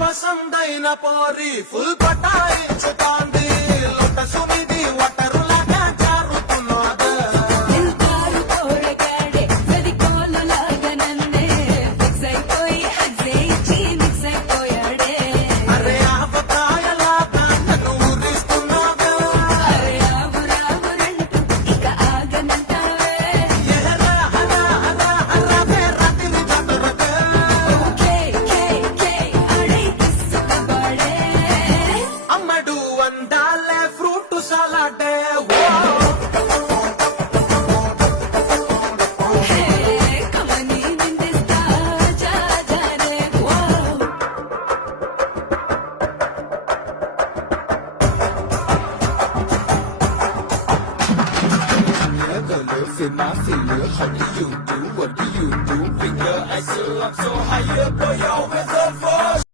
పసందైన పోరి ఫుల్ పటాయించుతాంది లొటసు మీది వటరులాగా జారుతున్నది నిల్పారు కోరగాడే సరికోలు లాగా నన్నే ఫిక్స్ అయిపోయి హగ్సే ఇచ్చి మిక్స్ అయిపోయాడే అరే ఆవకాయలాగా నన్ను ఊరిస్తున్నావే అరే రావు రావు రంటూ ఇక ఆగనంటావే ఎహరా హరా హరా హరా రాత్రి జంటరకే కే కే కే ఆడే కిస్సుకబాడే అమ్మడు అందాలే ఫ్రూట్ సలాడే హే కమని నిందిస్తా జాజానే wow Finna feel it, how do you do? What do you do? Finger, I still up so higher, boy, you're with the force.